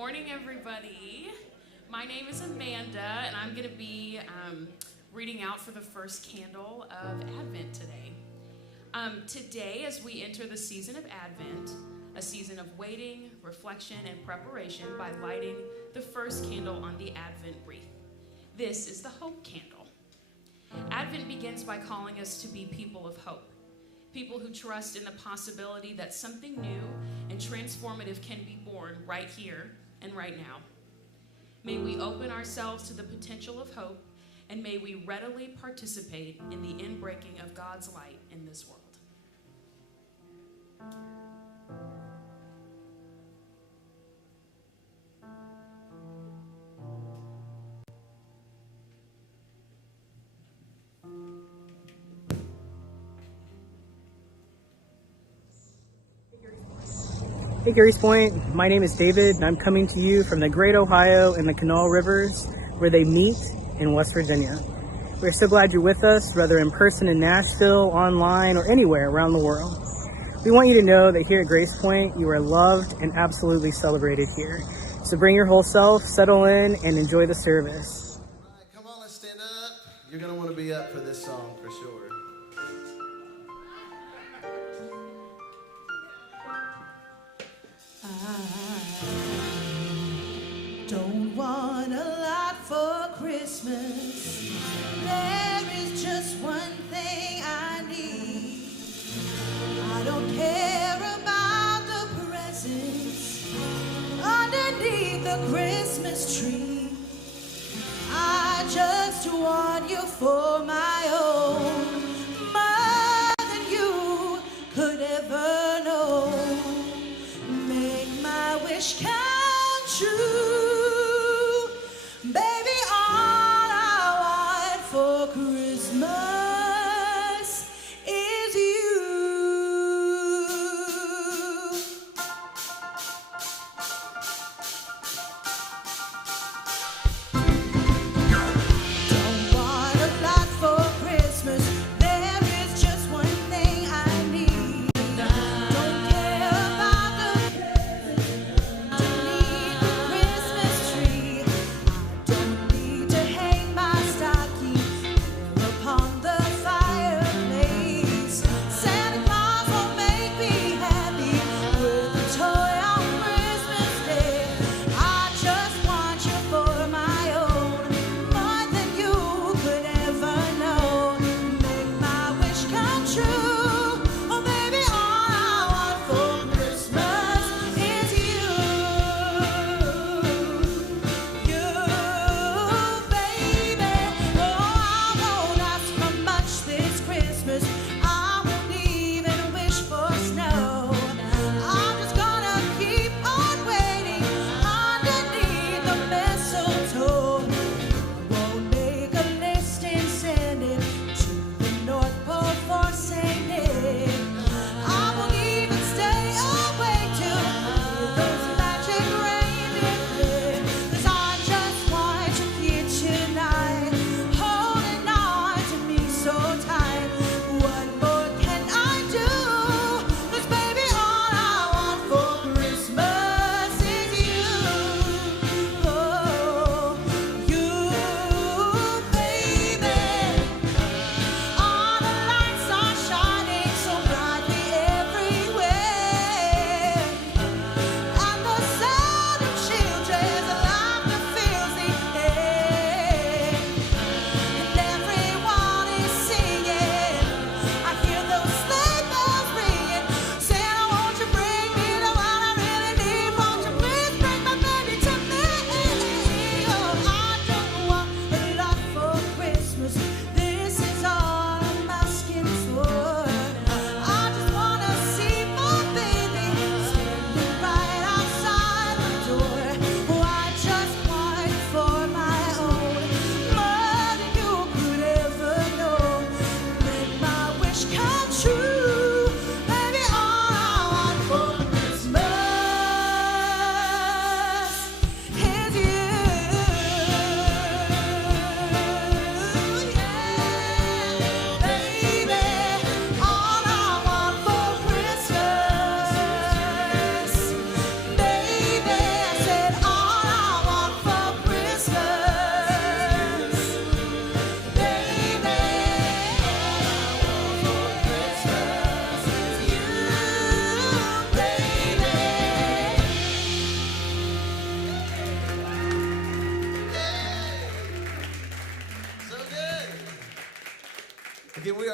morning, everybody. My name is Amanda, and I'm going to be reading out for the first candle of Advent today. Today, as we enter the season of Advent, a season of waiting, reflection, and preparation by lighting the first candle on the Advent wreath. This is the Hope Candle. Advent begins by calling us to be people of hope, people who trust in the possibility that something new and transformative can be born right here and right now. May we open ourselves to the potential of hope, and may we readily participate in the inbreaking of God's light in this world. Hey, Gary's Point. My name is David, and I'm coming to you from the Great Ohio and the Kanawha Rivers, where they meet in West Virginia. We're so glad you're with us, whether in person in Nashville, online, or anywhere around the world. We want you to know that here at Grace Point, you are loved and absolutely celebrated here. So bring your whole self, settle in, and enjoy the service. All right, come on, let's stand up. You're going to want to be up for this song for sure. Don't want a lot for Christmas. There is just one thing I need. I don't care about the presents underneath the Christmas tree. I just want you for my own, more than you could ever know. Make my wish come true. Baby, all I want for Christmas is you. Don't want a lot for Christmas. There is just one thing I need. Don't care about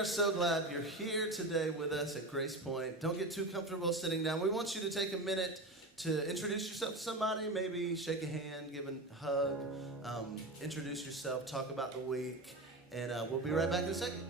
so glad you're here today with us at Grace Point. Don't get too comfortable sitting down. We want you to take a minute to introduce yourself to somebody, maybe shake a hand, give a hug, introduce yourself, talk about the week, and we'll be right back in a second.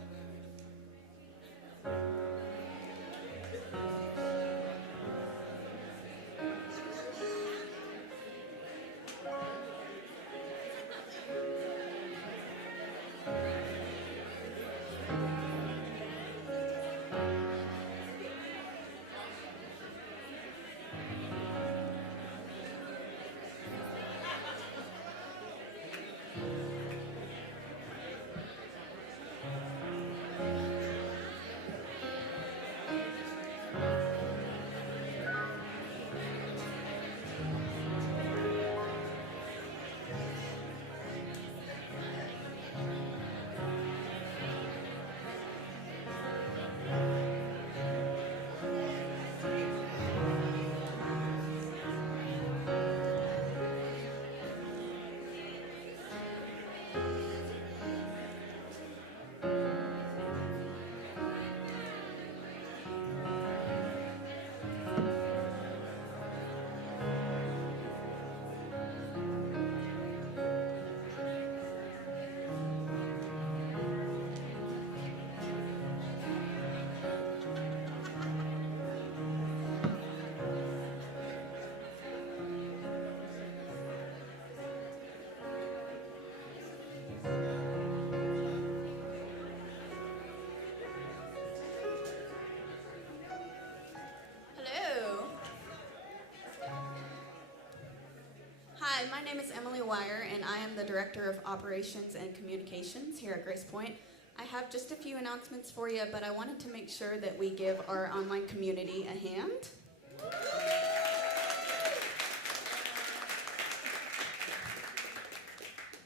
Hi, my name is Emily Wire, and I am the Director of Operations and Communications here at Grace Point. I have just a few announcements for you, but I wanted to make sure that we give our online community a hand.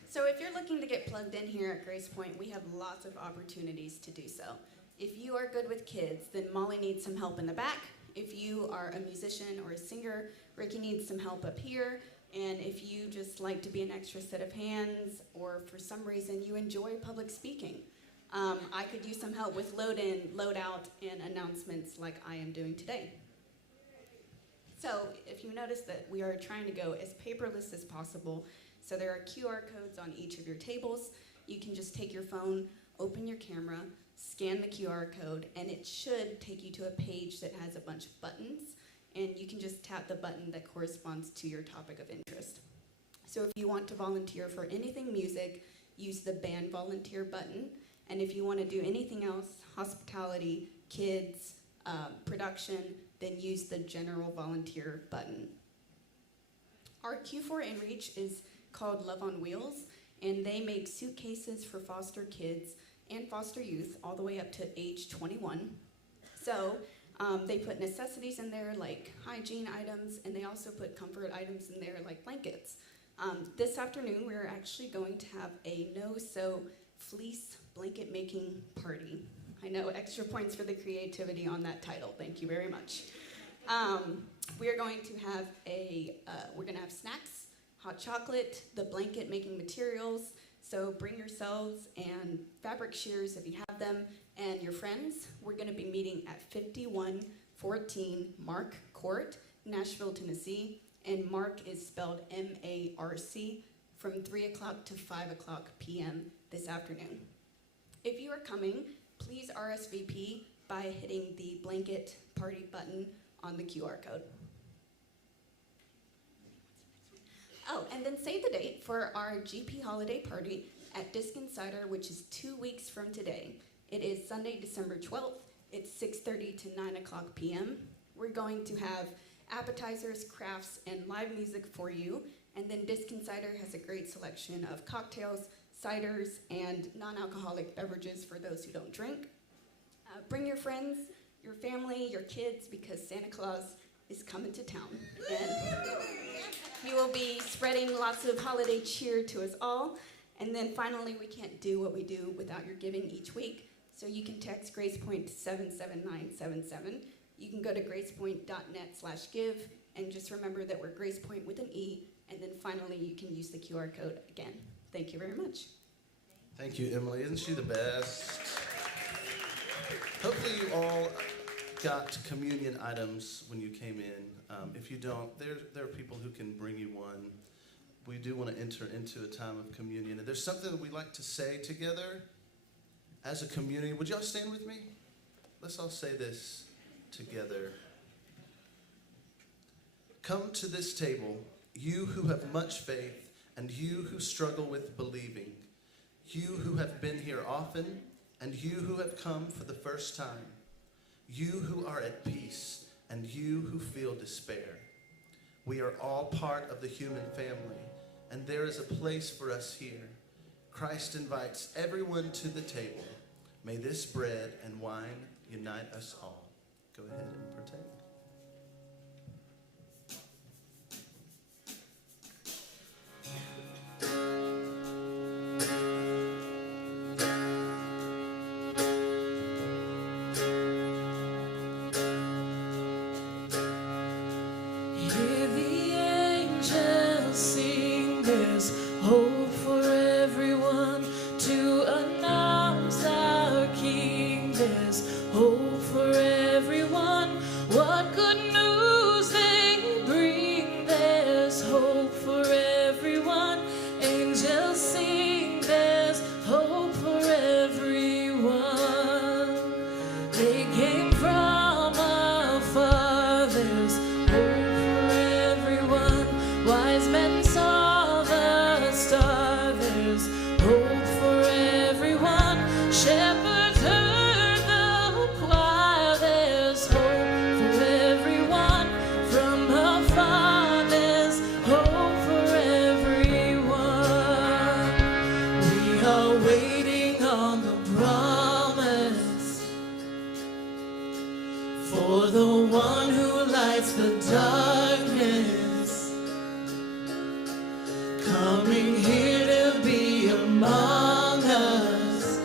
So if you're looking to get plugged in here at Grace Point, we have lots of opportunities to do so. If you are good with kids, then Molly needs some help in the back. If you are a musician or a singer, Ricky needs some help up here. And if you just like to be an extra set of hands, or for some reason you enjoy public speaking, I could use some help with load in, load out, and announcements like I am doing today. So if you notice that we are trying to go as paperless as possible, so there are QR codes on each of your tables. You can just take your phone, open your camera, scan the QR code, and it should take you to a page that has a bunch of buttons. And you can just tap the button that corresponds to your topic of interest. So if you want to volunteer for anything music, use the band volunteer button. And if you want to do anything else, hospitality, kids, production, then use the general volunteer button. Our Q4 InReach is called Love on Wheels, and they make suitcases for foster kids and foster youth all the way up to age 21. So they put necessities in there like hygiene items, and they also put comfort items in there like blankets. This afternoon, we're actually going to have a no-sew fleece blanket making party. I know, extra points for the creativity on that title. Thank you very much. We're going to have we're going to have snacks, hot chocolate, the blanket making materials. So bring yourselves and fabric shears if you have them, and your friends. We're going to be meeting at 5114 Mark Court, Nashville, Tennessee. And Mark is spelled M-A-R-C, from 3 o'clock to 5 o'clock p.m. this afternoon. If you are coming, please RSVP by hitting the blanket party button on the QR code. Oh, and then save the date for our GP holiday party at Disc Insider, which is 2 weeks from today. It is Sunday, December 12th. It's 6:30 to 9 o'clock p.m. We're going to have appetizers, crafts, and live music for you. And then Disc Insider has a great selection of cocktails, ciders, and non-alcoholic beverages for those who don't drink. Bring your friends, your family, your kids, because Santa Claus is coming to town. And you will be spreading lots of holiday cheer to us all. And then finally, we can't do what we do without your giving each week. So you can text GracePoint to 77977. You can go to gracepoint.net/give, and just remember that we're GracePoint with an E. And then finally, you can use the QR code again. Thank you very much. Thank you, Emily. Isn't she the best? Hopefully you all got communion items when you came in. If you don't, there are people who can bring you one. We do want to enter into a time of communion. And there's something that we like to say together as a community. Would y'all stand with me? Let's all say this together. Come to this table, you who have much faith, and you who struggle with believing, you who have been here often, and you who have come for the first time, you who are at peace, and you who feel despair. We are all part of the human family, and there is a place for us here. Christ invites everyone to the table. May this bread and wine unite us all. Go ahead and partake. Hear the angels sing, there's hope for everyone to announce our King. There's hope for everyone. What good news they bring. There's hope for everyone. Angels sing, there's hope for everyone. They came from afar, there's hope for everyone. Wise men saw the star, there's hope for everyone. Shepherds heard the choir, there's hope for everyone. From afar, there's hope for everyone. We are waiting on the promise for the one who lights the darkness, coming here to be among us.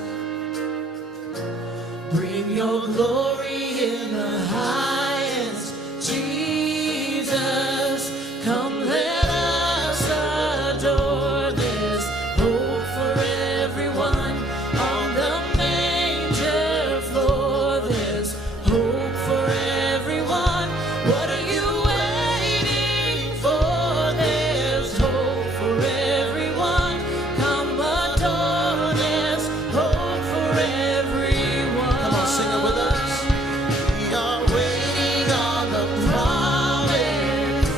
Bring your glory in the highest, Jesus. Come, let us adore. There's hope for everyone on the manger floor. There's hope for everyone. What are you waiting for? There's hope for everyone. Come adore. There's hope for everyone. Come on, sing it with us. We are waiting on the promise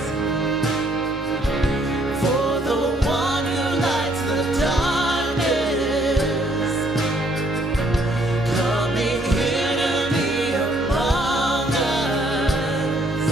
for the one who lights the darkness, coming here to be among us.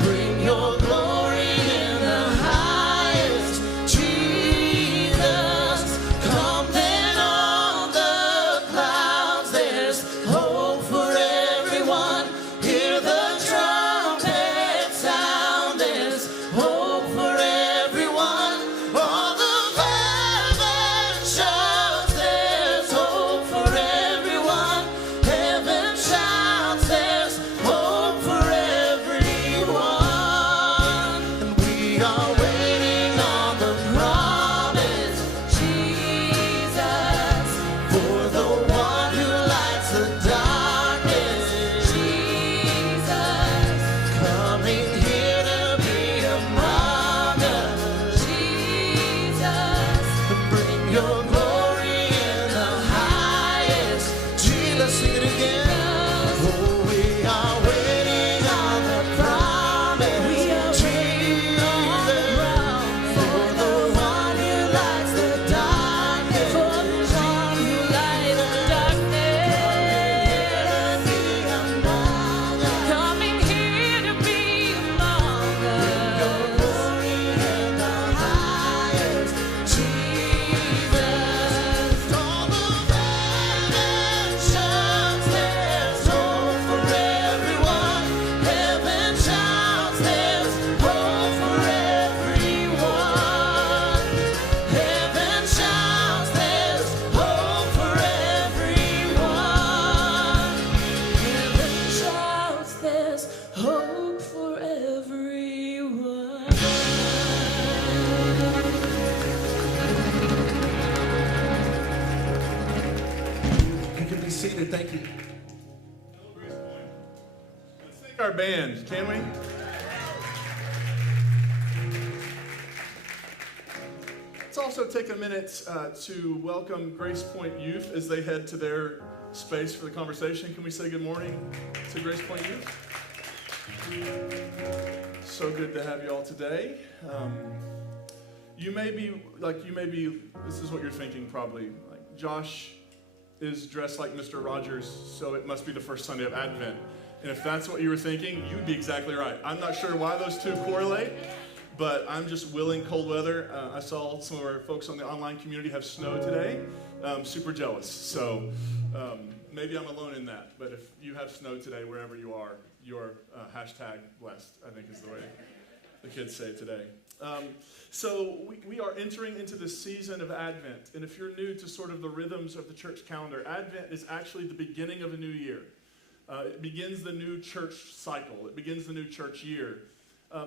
Bring your glory in the highest, Jesus. Come then on the clouds. There's hope for everyone. Hear the trumpet sound. There's hope for everyone. All the heaven shouts. There's hope for everyone. Heaven shouts. There's hope for everyone. And we are waiting on the promise, Jesus, for the one who lights the darkness, Jesus, coming here to be among us, Jesus. Bring your glory in the highest, Jesus. Sing it again. Oh, we are waiting on the promise, Jesus, for the one who lights the darkness, for the one who lights the darkness, coming here to be among us. Your glory in the highest, Jesus. All the heaven shouts, there's hope for everyone. Heaven shouts, there's hope for everyone. Heaven shouts, there's hope for everyone. Heaven shouts, there's hope for everyone. You can be seated. Thank you. our band, can we? Let's also take a minute to welcome Grace Point Youth as they head to their space for the conversation. Can we say good morning to Grace Point Youth? So good to have you all today. You may be, this is what you're thinking probably. Like, Josh is dressed like Mr. Rogers, so it must be the first Sunday of Advent. And if that's what you were thinking, you'd be exactly right. I'm not sure why those two correlate, but I'm just willing cold weather. I saw some of our folks on the online community have snow today. Super jealous. So maybe I'm alone in that. But if you have snow today, wherever you are, you're hashtag blessed, I think is the way the kids say it today. So we are entering into the season of Advent. And if you're new to sort of the rhythms of the church calendar, Advent is actually the beginning of a new year. It begins the new church cycle. It begins the new church year.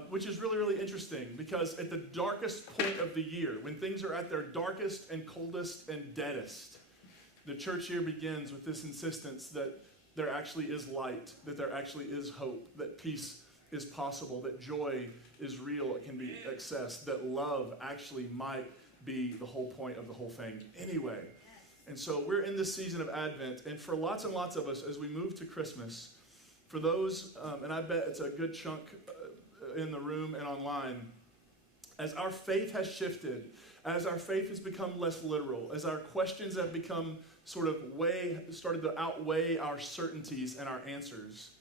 Which is really, really interesting because at the darkest point of the year, when things are at their darkest and coldest and deadest, the church year begins with this insistence that there actually is light, that there actually is hope, that peace is possible, that joy is real, it can be accessed, that love actually might be the whole point of the whole thing anyway. And so we're in this season of Advent, and for lots and lots of us, as we move to Christmas, for those, and I bet it's a good chunk in the room and online, as our faith has shifted, as our faith has become less literal, as our questions have become sort of started to outweigh our certainties and our answers,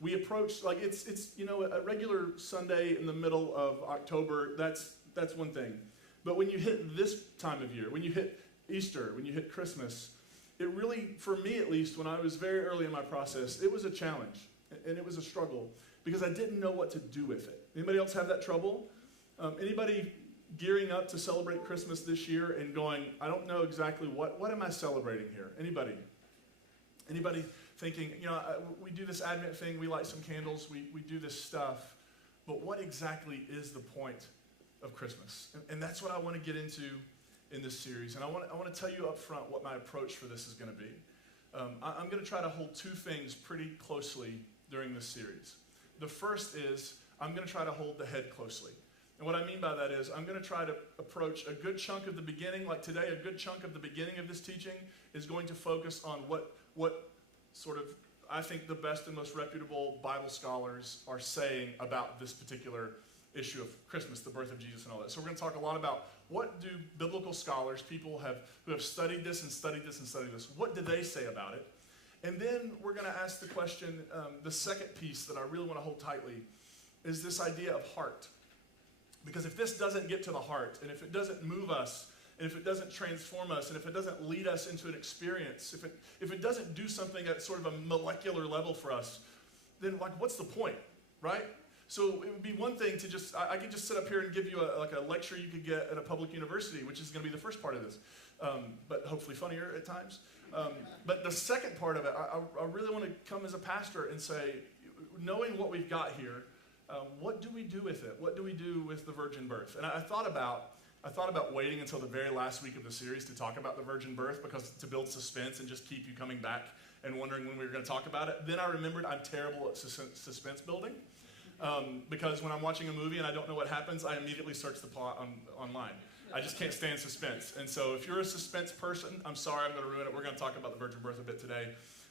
we approach, like it's a regular Sunday in the middle of October, that's one thing. But when you hit this time of year, when you hit Easter, when you hit Christmas, it really, for me at least, when I was very early in my process, it was a challenge and it was a struggle. Because I didn't know what to do with it. Anybody else have that trouble? Anybody gearing up to celebrate Christmas this year and going, I don't know exactly what am I celebrating here? Anybody? Anybody thinking, we do this Advent thing, we light some candles, we do this stuff, but what exactly is the point of Christmas? And that's what I want to get into in this series. And I want to tell you up front what my approach for this is going to be. I'm going to try to hold two things pretty closely during this series. The first is I'm going to try to hold the head closely. And what I mean by that is I'm going to try to approach a good chunk of the beginning, like today, a good chunk of the beginning of this teaching is going to focus on what sort of, I think, the best and most reputable Bible scholars are saying about this particular issue of Christmas, the birth of Jesus and all that. So we're going to talk a lot about what do biblical scholars, people who have studied this and studied this and studied this, what do they say about it? And then we're going to ask the question, the second piece that I really want to hold tightly is this idea of heart. Because if this doesn't get to the heart, and if it doesn't move us, and if it doesn't transform us, and if it doesn't lead us into an experience, if it doesn't do something at sort of a molecular level for us, then what's the point, right? So it would be one thing to I could just sit up here and give you a lecture you could get at a public university, which is going to be the first part of this, but hopefully funnier at times. But the second part of it, I really want to come as a pastor and say, knowing what we've got here, what do we do with it? What do we do with the virgin birth? And I thought about waiting until the very last week of the series to talk about the virgin birth, because to build suspense and just keep you coming back and wondering when we were going to talk about it. Then I remembered I'm terrible at suspense building, because when I'm watching a movie and I don't know what happens, I immediately search the plot online. I just can't stand suspense. And so if you're a suspense person, I'm sorry, I'm going to ruin it. We're going to talk about the virgin birth a bit today.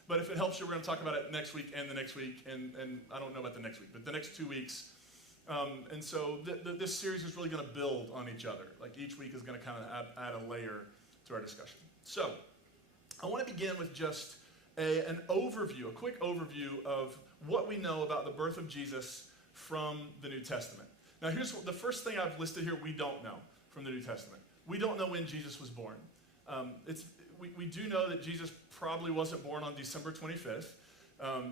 But if it helps you, we're going to talk about it next week and the next week. And I don't know about the next week, but the next 2 weeks. And so this series is really going to build on each other. Like each week is going to kind of add a layer to our discussion. So I want to begin with just an overview, a quick overview of what we know about the birth of Jesus from the New Testament. Now here's the first thing I've listed here we don't know from the New Testament. We don't know when Jesus was born. We do know that Jesus probably wasn't born on December 25th.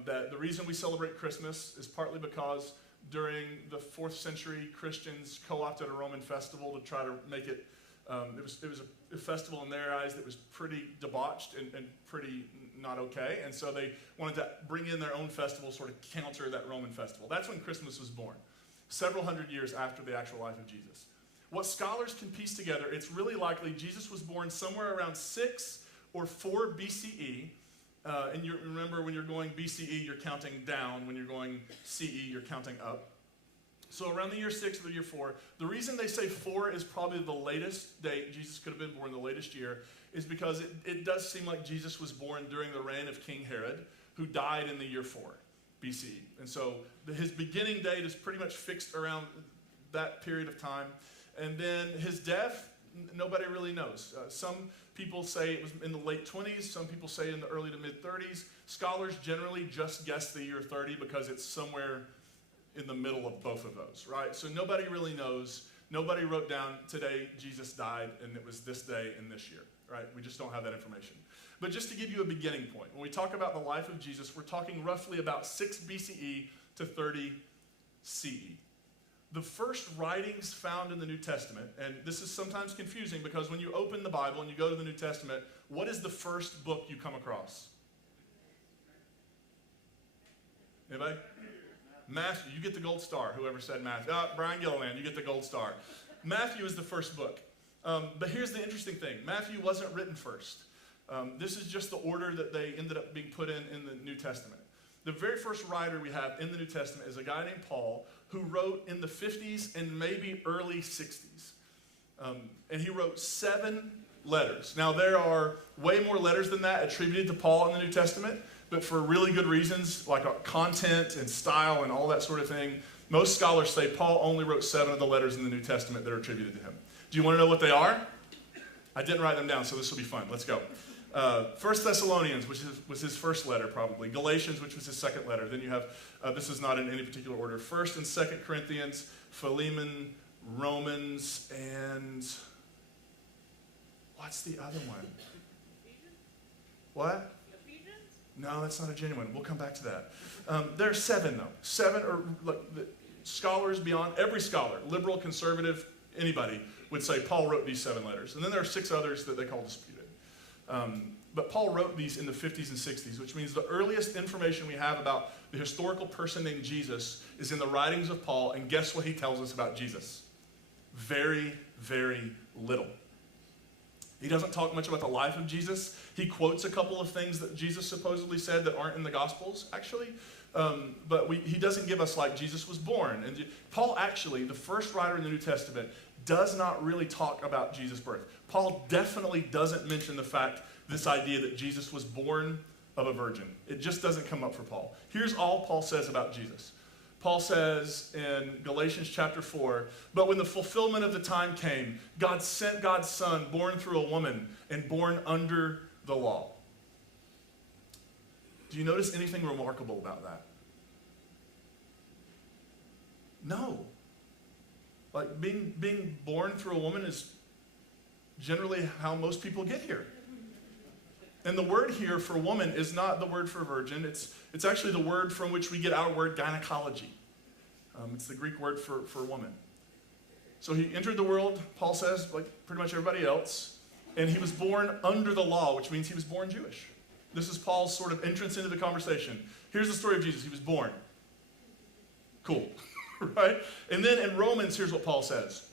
That the reason we celebrate Christmas is partly because during the 4th century, Christians co-opted a Roman festival to try to make it, it was a festival in their eyes that was pretty debauched and pretty not okay. And so they wanted to bring in their own festival, sort of counter that Roman festival. That's when Christmas was born, several hundred years after the actual life of Jesus. What scholars can piece together, it's really likely Jesus was born somewhere around 6 or 4 BCE And you remember when you're going BCE, you're counting down. When you're going CE, you're counting up. So around the year 6 or the year 4, the reason they say 4 is probably the latest date Jesus could have been born, the latest year, is because it does seem like Jesus was born during the reign of King Herod, who died in the year 4 BCE. And so his beginning date is pretty much fixed around that period of time. And then his death, nobody really knows. Some people say it was in the late 20s. Some people say in the early to mid 30s. Scholars generally just guess the year 30 because it's somewhere in the middle of both of those, right? So nobody really knows. Nobody wrote down today Jesus died and it was this day and this year, right? We just don't have that information. But just to give you a beginning point, when we talk about the life of Jesus, we're talking roughly about 6 BCE to 30 CE. The first writings found in the New Testament, and this is sometimes confusing because when you open the Bible and you go to the New Testament, what is the first book you come across? Anybody? Matthew, you get the gold star, whoever said Matthew. Brian Gilliland, you get the gold star. Matthew is the first book. But here's the interesting thing. Matthew wasn't written first. This is just the order that they ended up being put in the New Testament. The very first writer we have in the New Testament is a guy named Paul who wrote in the 50s and maybe early 60s. And he wrote 7 letters. Now, there are way more letters than that attributed to Paul in the New Testament, but for really good reasons, like content and style and all that sort of thing, most scholars say Paul only wrote 7 of the letters in the New Testament that are attributed to him. Do you want to know what they are? I didn't write them down, so this will be fun. Let's go. 1 Thessalonians, which was his first letter probably. Galatians, which was his second letter. Then you have, this is not in any particular order, 1st and 2nd Corinthians, Philemon, Romans, and what's the other one? What? No, that's not a genuine. We'll come back to that. There are 7, though. 7 are like the scholars beyond, every scholar, liberal, conservative, anybody, would say Paul wrote these 7 letters. And then there are 6 others that they call disputed. But Paul wrote these in the 50s and 60s, which means the earliest information we have about the historical person named Jesus is in the writings of Paul. And guess what he tells us about Jesus? Very, very little. He doesn't talk much about the life of Jesus. He quotes a couple of things that Jesus supposedly said that aren't in the Gospels, actually. But he doesn't give us, like, Jesus was born. And Paul actually, the first writer in the New Testament, does not really talk about Jesus' birth. Paul definitely doesn't mention the fact, this idea that Jesus was born of a virgin. It just doesn't come up for Paul. Here's all Paul says about Jesus. Paul says in Galatians chapter 4, but when the fulfillment of the time came, God sent God's Son, born through a woman and born under the law. Do you notice anything remarkable about that? No. Like being born through a woman is generally how most people get here. And the word here for woman is not the word for virgin. It's actually the word from which we get our word gynecology. It's the Greek word for woman. So he entered the world, Paul says, like pretty much everybody else, and he was born under the law, which means he was born Jewish. This is Paul's sort of entrance into the conversation. Here's the story of Jesus. He was born. Cool. Right? And then in Romans, here's what Paul says.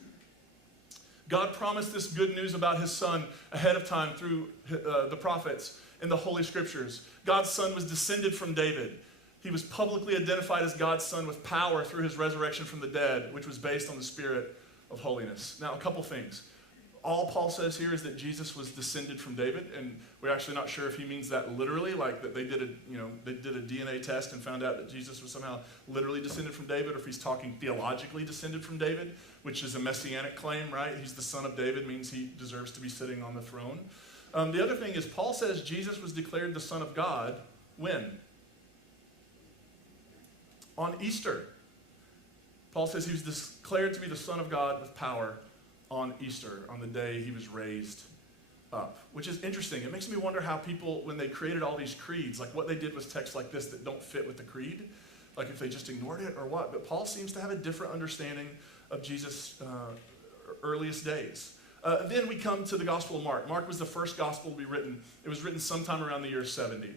God promised this good news about his Son ahead of time through the prophets and the Holy Scriptures. God's Son was descended from David. He was publicly identified as God's Son with power through his resurrection from the dead, which was based on the Spirit of holiness. Now, a couple things. All Paul says here is that Jesus was descended from David, and we're actually not sure if he means that literally, like that they did a DNA test and found out that Jesus was somehow literally descended from David, or if he's talking theologically descended from David, which is a messianic claim, right? He's the son of David, means he deserves to be sitting on the throne. The other thing is Paul says Jesus was declared the Son of God when? On Easter. Paul says he was declared to be the Son of God with power on Easter, on the day he was raised up, which is interesting. It makes me wonder how people, when they created all these creeds, like what they did was texts like this that don't fit with the creed, like if they just ignored it or what. But Paul seems to have a different understanding of Jesus' earliest days. Then we come to the Gospel of Mark. Mark was the first gospel to be written. It was written sometime around the year 70.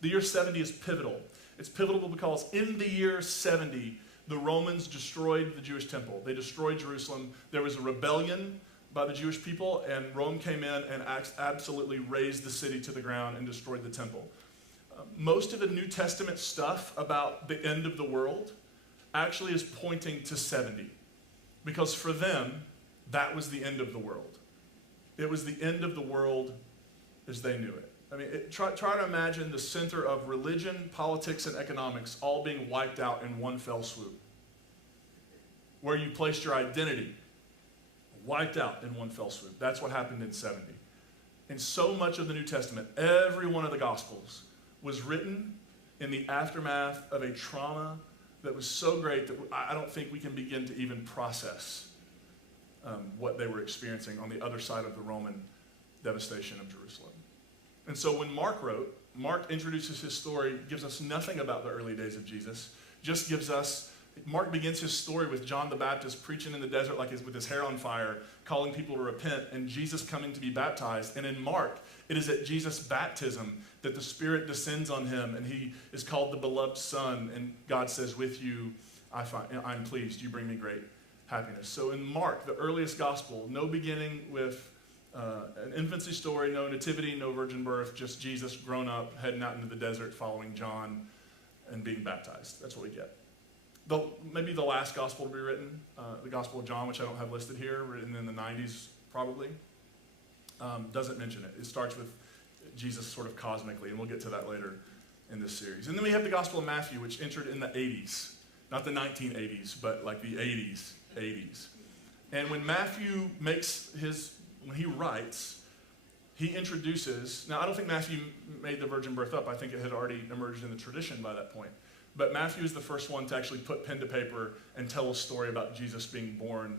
The year 70 is pivotal. It's pivotal because in the year 70, the Romans destroyed the Jewish temple. They destroyed Jerusalem. There was a rebellion by the Jewish people, and Rome came in and absolutely razed the city to the ground and destroyed the temple. most of the New Testament stuff about the end of the world actually is pointing to 70. Because for them, that was the end of the world. It was the end of the world as they knew it. I mean, try to imagine the center of religion, politics, and economics all being wiped out in one fell swoop. Where you placed your identity, wiped out in one fell swoop. That's what happened in 70. And so much of the New Testament, every one of the Gospels, was written in the aftermath of a trauma that was so great that I don't think we can begin to even process what they were experiencing on the other side of the Roman devastation of Jerusalem. And so when Mark wrote, Mark introduces his story, gives us nothing about the early days of Jesus, just gives us, Mark begins his story with John the Baptist preaching in the desert like with his hair on fire, calling people to repent, and Jesus coming to be baptized. And in Mark, it is at Jesus' baptism that the Spirit descends on him, and he is called the beloved Son, and God says, with you, I'm pleased, you bring me great happiness. So in Mark, the earliest gospel, no beginning with an infancy story, no nativity, no virgin birth, just Jesus grown up, heading out into the desert, following John, and being baptized. That's what we get. Maybe the last gospel to be written, the Gospel of John, which I don't have listed here, written in the 90s probably, doesn't mention it. It starts with Jesus sort of cosmically, and we'll get to that later in this series. And then we have the Gospel of Matthew, which entered in the 80s. Not the 1980s, but like the 80s. And when Matthew when he writes, he introduces, now I don't think Matthew made the virgin birth up. I think it had already emerged in the tradition by that point. But Matthew is the first one to actually put pen to paper and tell a story about Jesus being born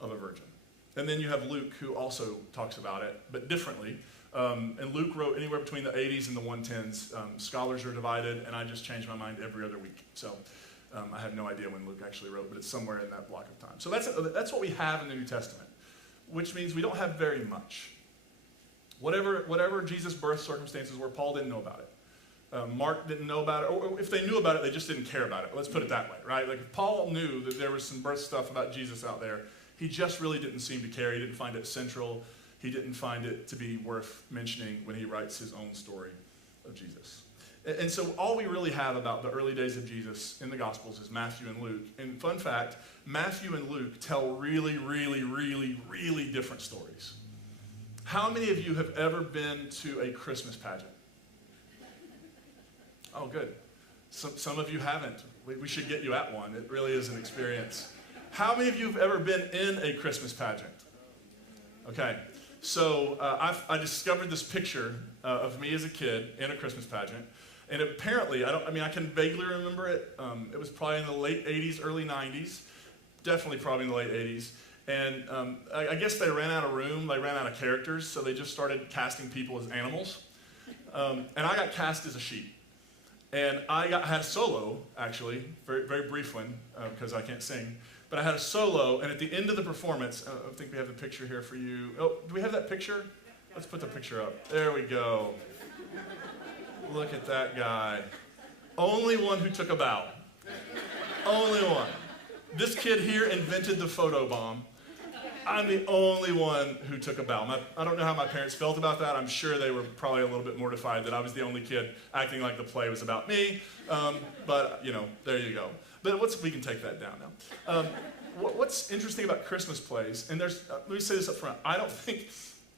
of a virgin. And then you have Luke, who also talks about it, but differently. And Luke wrote anywhere between the 80s and the 110s. Scholars are divided, and I just change my mind every other week. So I have no idea when Luke actually wrote, but it's somewhere in that block of time. So that's what we have in the New Testament, which means we don't have very much. Whatever Jesus' birth circumstances were, Paul didn't know about it. Mark didn't know about it, or if they knew about it, they just didn't care about it. Let's put it that way, right? Like if Paul knew that there was some birth stuff about Jesus out there, he just really didn't seem to care. He didn't find it central. He didn't find it to be worth mentioning when he writes his own story of Jesus. And so all we really have about the early days of Jesus in the Gospels is Matthew and Luke. And fun fact, Matthew and Luke tell really, really, really, really different stories. How many of you have ever been to a Christmas pageant? Oh, good. Some of you haven't. We should get you at one. It really is an experience. How many of you have ever been in a Christmas pageant? Okay. So I discovered this picture of me as a kid in a Christmas pageant. And apparently, I can vaguely remember it. It was probably in the late 80s, early 90s. Definitely probably in the late 80s. And I guess they ran out of room. They ran out of characters. So they just started casting people as animals. And I got cast as a sheep. And I had a solo, actually, very, very brief one, because I can't sing. But I had a solo, and at the end of the performance, I think we have the picture here for you. Oh, do we have that picture? Let's put the picture up. There we go. Look at that guy. Only one who took a bow. Only one. This kid here invented the photo bomb. I'm the only one who took a bow. I don't know how my parents felt about that. I'm sure they were probably a little bit mortified that I was the only kid acting like the play was about me. But, there you go. But we can take that down now. What's interesting about Christmas plays, and let me say this up front, I don't think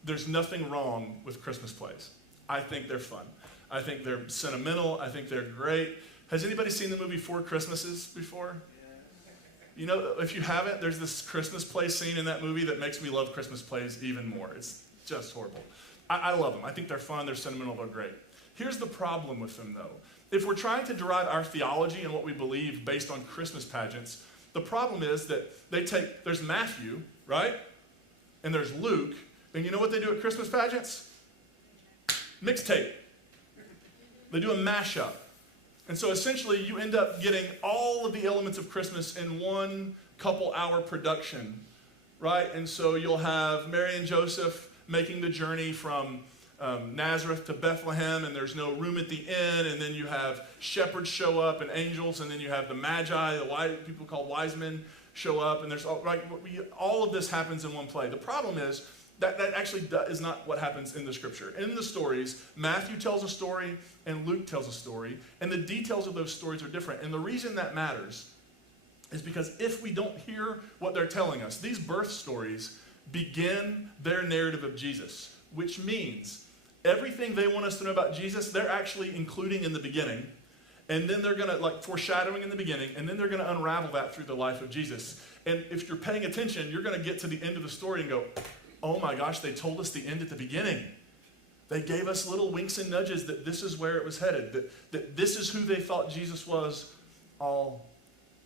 there's nothing wrong with Christmas plays. I think they're fun. I think they're sentimental. I think they're great. Has anybody seen the movie Four Christmases before? If you haven't, there's this Christmas play scene in that movie that makes me love Christmas plays even more. It's just horrible. I love them. I think they're fun, they're sentimental, they're great. Here's the problem with them, though. If we're trying to derive our theology and what we believe based on Christmas pageants, the problem is that there's Matthew, right? And there's Luke, and you know what they do at Christmas pageants? Mixtape. They do a mashup. And so essentially you end up getting all of the elements of Christmas in one couple-hour production, right? And so you'll have Mary and Joseph making the journey from Nazareth to Bethlehem, and there's no room at the inn, and then you have shepherds show up and angels, and then you have the magi, people called wise men, show up, and there's all of this happens in one play. The problem is That actually is not what happens in the scripture. In the stories, Matthew tells a story and Luke tells a story, and the details of those stories are different. And the reason that matters is because if we don't hear what they're telling us, these birth stories begin their narrative of Jesus, which means everything they want us to know about Jesus, they're actually including in the beginning, and then they're going to, like, foreshadowing in the beginning, and then they're going to unravel that through the life of Jesus. And if you're paying attention, you're going to get to the end of the story and go, oh my gosh, they told us the end at the beginning. They gave us little winks and nudges that this is where it was headed, that this is who they thought Jesus was all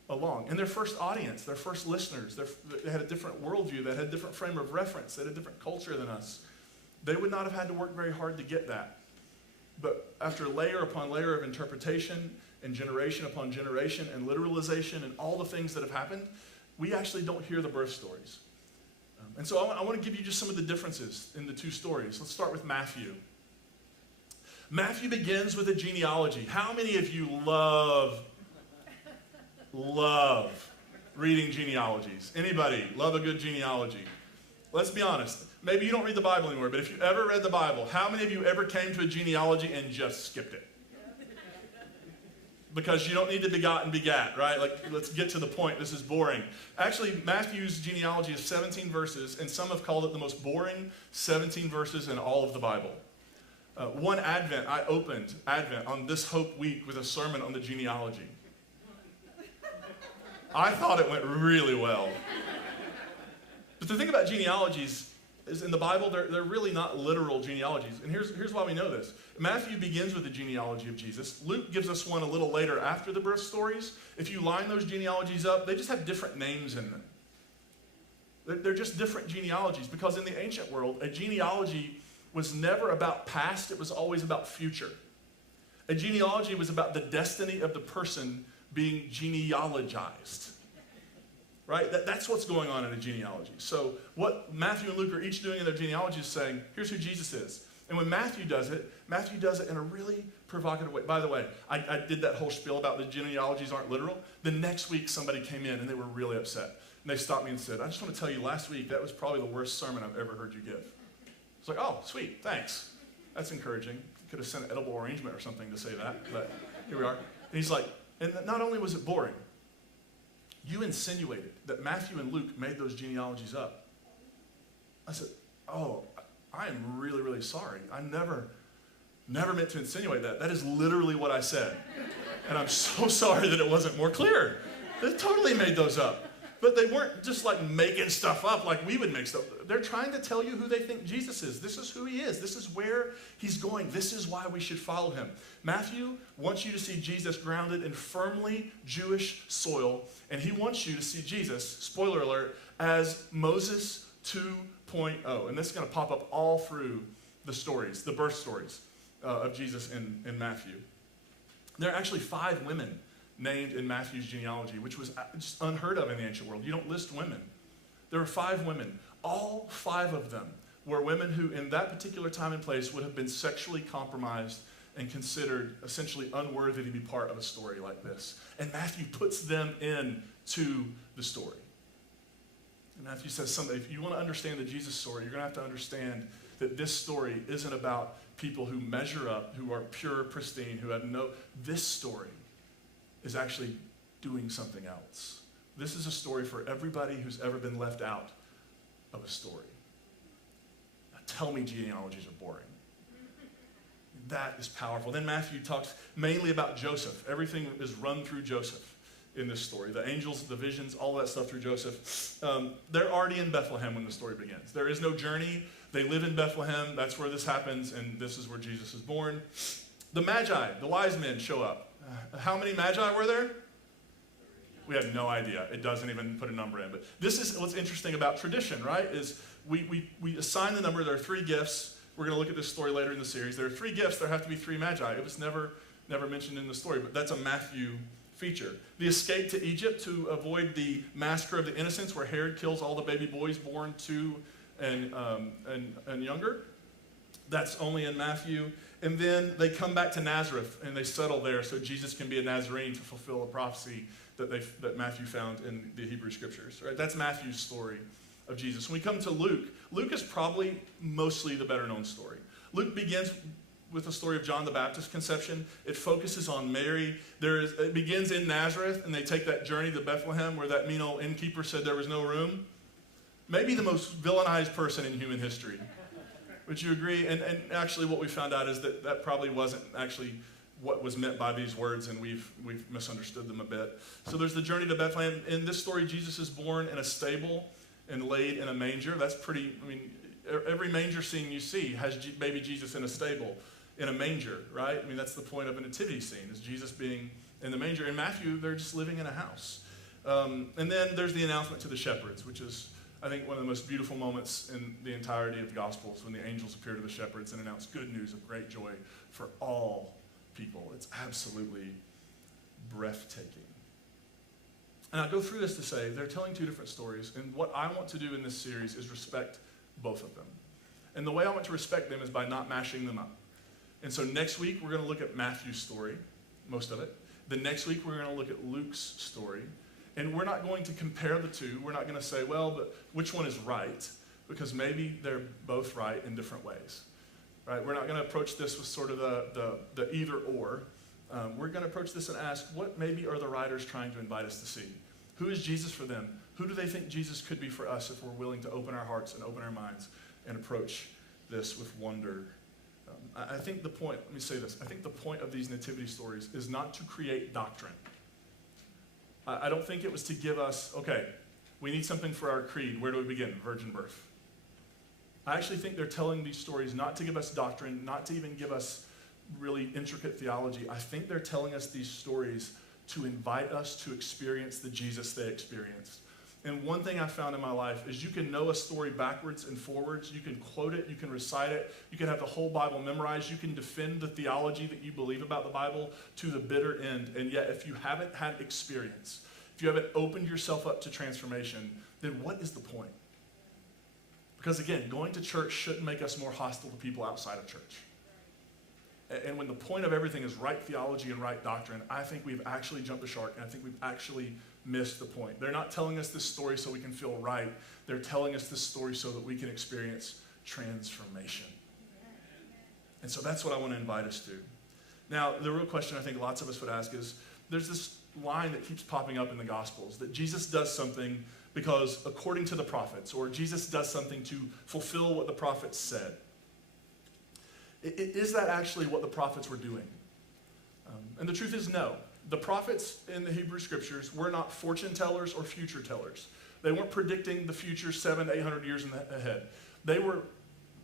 along. And their first audience, their first listeners, they had a different worldview, they had a different frame of reference, they had a different culture than us. They would not have had to work very hard to get that. But after layer upon layer of interpretation and generation upon generation and literalization and all the things that have happened, we actually don't hear the birth stories. And so I want to give you just some of the differences in the two stories. Let's start with Matthew. Matthew begins with a genealogy. How many of you love reading genealogies? Anybody love a good genealogy? Let's be honest. Maybe you don't read the Bible anymore, but if you ever read the Bible, how many of you ever came to a genealogy and just skipped it? Because you don't need to begat, right? Like, let's get to the point. This is boring. Actually, Matthew's genealogy is 17 verses, and some have called it the most boring 17 verses in all of the Bible. One Advent, I opened Advent on this Hope Week with a sermon on the genealogy. I thought it went really well. But the thing about genealogies is in the Bible, they're really not literal genealogies. And here's why we know this. Matthew begins with the genealogy of Jesus. Luke gives us one a little later after the birth stories. If you line those genealogies up, they just have different names in them. They're just different genealogies, because in the ancient world, a genealogy was never about past, it was always about future. A genealogy was about the destiny of the person being genealogized. Right? That's what's going on in a genealogy. So what Matthew and Luke are each doing in their genealogy is saying, here's who Jesus is. And when Matthew does it in a really provocative way. By the way, I did that whole spiel about the genealogies aren't literal. The next week, somebody came in and they were really upset. And they stopped me and said, I just want to tell you, last week, that was probably the worst sermon I've ever heard you give. It's like, oh, sweet, thanks. That's encouraging. Could have sent an edible arrangement or something to say that, but here we are. And he's like, and not only was it boring, you insinuated that Matthew and Luke made those genealogies up. I said, oh, I am really, really sorry. I never meant to insinuate that. That is literally what I said. And I'm so sorry that it wasn't more clear. They totally made those up. But they weren't just like making stuff up like we would make stuff. They're trying to tell you who they think Jesus is. This is who he is. This is where he's going. This is why we should follow him. Matthew wants you to see Jesus grounded in firmly Jewish soil, and he wants you to see Jesus, spoiler alert, as Moses 2.0. And this is going to pop up all through the stories, the birth stories of Jesus in Matthew. There are actually 5 women named in Matthew's genealogy, which was just unheard of in the ancient world. You don't list women. There were 5 women. All 5 of them were women who, in that particular time and place, would have been sexually compromised and considered essentially unworthy to be part of a story like this. And Matthew puts them into the story. And Matthew says something, if you want to understand the Jesus story, you're going to have to understand that this story isn't about people who measure up, who are pure, pristine, who have this story is actually doing something else. This is a story for everybody who's ever been left out of a story. Now tell me genealogies are boring. That is powerful. Then Matthew talks mainly about Joseph. Everything is run through Joseph in this story. The angels, the visions, all that stuff through Joseph. They're already in Bethlehem when the story begins. There is no journey. They live in Bethlehem. That's where this happens, and this is where Jesus is born. The Magi, the wise men, show up. How many Magi were there? We have no idea. It doesn't even put a number in. But this is what's interesting about tradition, right? Is we assign the number. There are 3 gifts. We're going to look at this story later in the series. There are 3 gifts. There have to be 3 Magi. It was never mentioned in the story, but that's a Matthew feature. The escape to Egypt to avoid the massacre of the innocents, where Herod kills all the baby boys born 2 and younger. That's only in Matthew. And then they come back to Nazareth and they settle there so Jesus can be a Nazarene to fulfill a prophecy that Matthew found in the Hebrew Scriptures. Right? That's Matthew's story. of Jesus. When we come to Luke, Luke is probably mostly the better known story. Luke begins with the story of John the Baptist's conception. It focuses on Mary. It begins in Nazareth, and they take that journey to Bethlehem where that mean old innkeeper said there was no room. Maybe the most villainized person in human history. Would you agree? And actually what we found out is that probably wasn't actually what was meant by these words, and we've misunderstood them a bit. So there's the journey to Bethlehem. In this story, Jesus is born in a stable and laid in a manger. That's pretty, every manger scene you see has baby Jesus in a stable, in a manger, right? That's the point of a nativity scene, is Jesus being in the manger. In Matthew, they're just living in a house. And then there's the announcement to the shepherds, which is, I think, one of the most beautiful moments in the entirety of the Gospels, when the angels appear to the shepherds and announce good news of great joy for all people. It's absolutely breathtaking. And I go through this to say they're telling two different stories, and what I want to do in this series is respect both of them. And the way I want to respect them is by not mashing them up. And so next week we're going to look at Matthew's story, most of it. The next week we're going to look at Luke's story. And we're not going to compare the two. We're not going to say, well, but which one is right? Because maybe they're both right in different ways. Right? We're not going to approach this with sort of the either or. We're going to approach this and ask, what maybe are the writers trying to invite us to see? Who is Jesus for them? Who do they think Jesus could be for us if we're willing to open our hearts and open our minds and approach this with wonder? I think the point, let me say this, I think the point of these nativity stories is not to create doctrine. I don't think it was to give us, okay, we need something for our creed. Where do we begin? Virgin birth. I actually think they're telling these stories not to give us doctrine, not to even give us really intricate theology. I think they're telling us these stories to invite us to experience the Jesus they experienced. And one thing I found in my life is you can know a story backwards and forwards. You can quote it. You can recite it. You can have the whole Bible memorized. You can defend the theology that you believe about the Bible to the bitter end. And yet, if you haven't had experience, if you haven't opened yourself up to transformation, then what is the point? Because again, going to church shouldn't make us more hostile to people outside of church. And when the point of everything is right theology and right doctrine, I think we've actually jumped the shark, and I think we've actually missed the point. They're not telling us this story so we can feel right. They're telling us this story so that we can experience transformation. And so that's what I want to invite us to. Now, the real question I think lots of us would ask is, there's this line that keeps popping up in the Gospels, that Jesus does something because according to the prophets, or Jesus does something to fulfill what the prophets said. Is that actually what the prophets were doing? And the truth is no. The prophets in the Hebrew scriptures were not fortune tellers or future tellers. They weren't predicting the future 700 to 800 years ahead. They were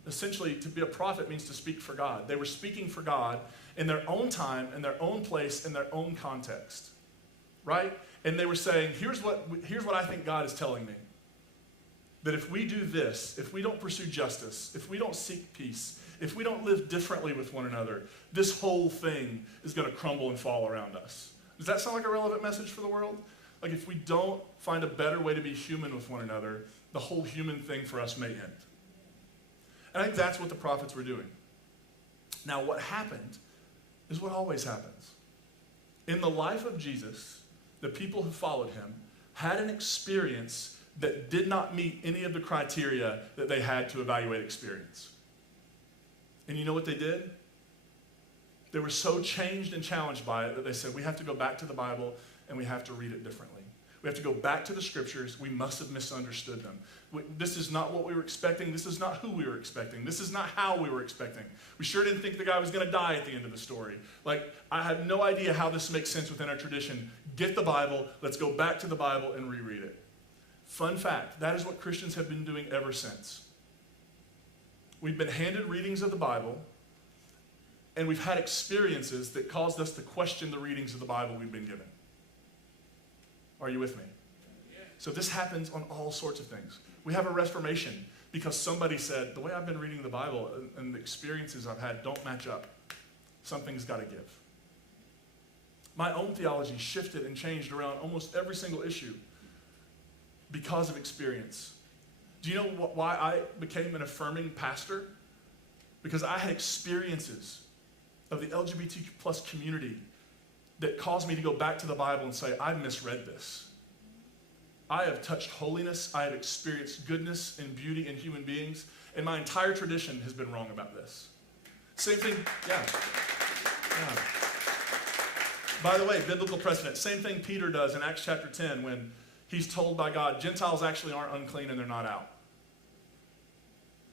essentially, to be a prophet means to speak for God. They were speaking for God in their own time, in their own place, in their own context. Right? And they were saying, here's what I think God is telling me. That if we do this, if we don't pursue justice, if we don't seek peace, if we don't live differently with one another, this whole thing is going to crumble and fall around us. Does that sound like a relevant message for the world? Like if we don't find a better way to be human with one another, the whole human thing for us may end. And I think that's what the prophets were doing. Now what happened is what always happens. In the life of Jesus, the people who followed him had an experience that did not meet any of the criteria that they had to evaluate experience. And you know what they did? They were so changed and challenged by it that they said, we have to go back to the Bible and we have to read it differently. We have to go back to the scriptures. We must have misunderstood them. This is not what we were expecting. This is not who we were expecting. This is not how we were expecting. We sure didn't think the guy was going to die at the end of the story. Like, I have no idea how this makes sense within our tradition. Get the Bible. Let's go back to the Bible and reread it. Fun fact, that is what Christians have been doing ever since. We've been handed readings of the Bible, and we've had experiences that caused us to question the readings of the Bible we've been given. Are you with me? Yeah. So this happens on all sorts of things. We have a reformation because somebody said, the way I've been reading the Bible and the experiences I've had don't match up. Something's got to give. My own theology shifted and changed around almost every single issue because of experience. Do you know why I became an affirming pastor? Because I had experiences of the LGBTQ plus community that caused me to go back to the Bible and say, I misread this. I have touched holiness. I have experienced goodness and beauty in human beings. And my entire tradition has been wrong about this. Same thing, yeah. By the way, biblical precedent. Same thing Peter does in Acts chapter 10 when he's told by God, Gentiles actually aren't unclean and they're not out.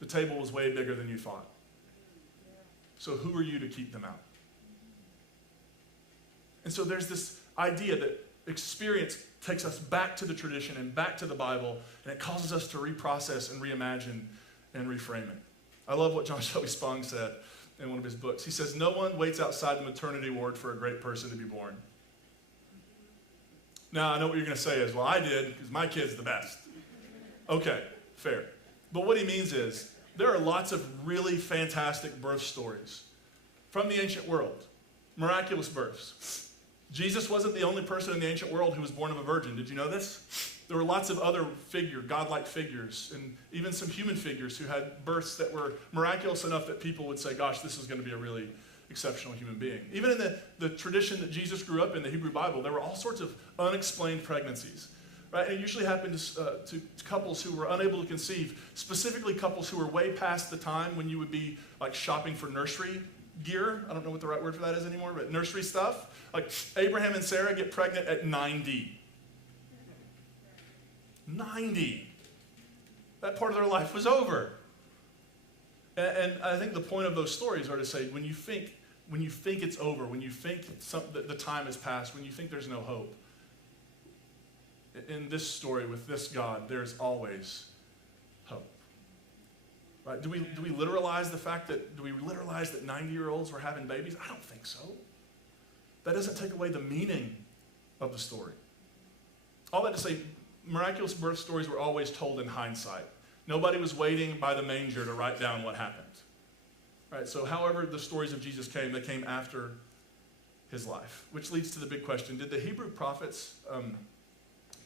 The table was way bigger than you thought. So who are you to keep them out? And so there's this idea that experience takes us back to the tradition and back to the Bible, and it causes us to reprocess and reimagine and reframe it. I love what John Shelby Spong said in one of his books. He says, no one waits outside the maternity ward for a great person to be born. Now, I know what you're going to say is, well, I did because my kid's the best. Okay, fair. But what he means is, there are lots of really fantastic birth stories from the ancient world. Miraculous births. Jesus wasn't the only person in the ancient world who was born of a virgin. Did you know this? There were lots of other godlike figures, and even some human figures who had births that were miraculous enough that people would say, gosh, this is going to be a really exceptional human being. Even in the tradition that Jesus grew up in, the Hebrew Bible, there were all sorts of unexplained pregnancies. Right? And it usually happened to couples who were unable to conceive, specifically couples who were way past the time when you would be like shopping for nursery gear. I don't know what the right word for that is anymore, but nursery stuff. Like Abraham and Sarah get pregnant at 90. 90. That part of their life was over. And I think the point of those stories are to say, when you think it's over, when you think that the time has passed, when you think there's no hope, in this story with this God, there's always hope. Right? Do we literalize the fact that, 90-year-olds were having babies? I don't think so. That doesn't take away the meaning of the story. All that to say, miraculous birth stories were always told in hindsight. Nobody was waiting by the manger to write down what happened. Right? So however the stories of Jesus came, they came after his life, which leads to the big question. Did the Hebrew prophets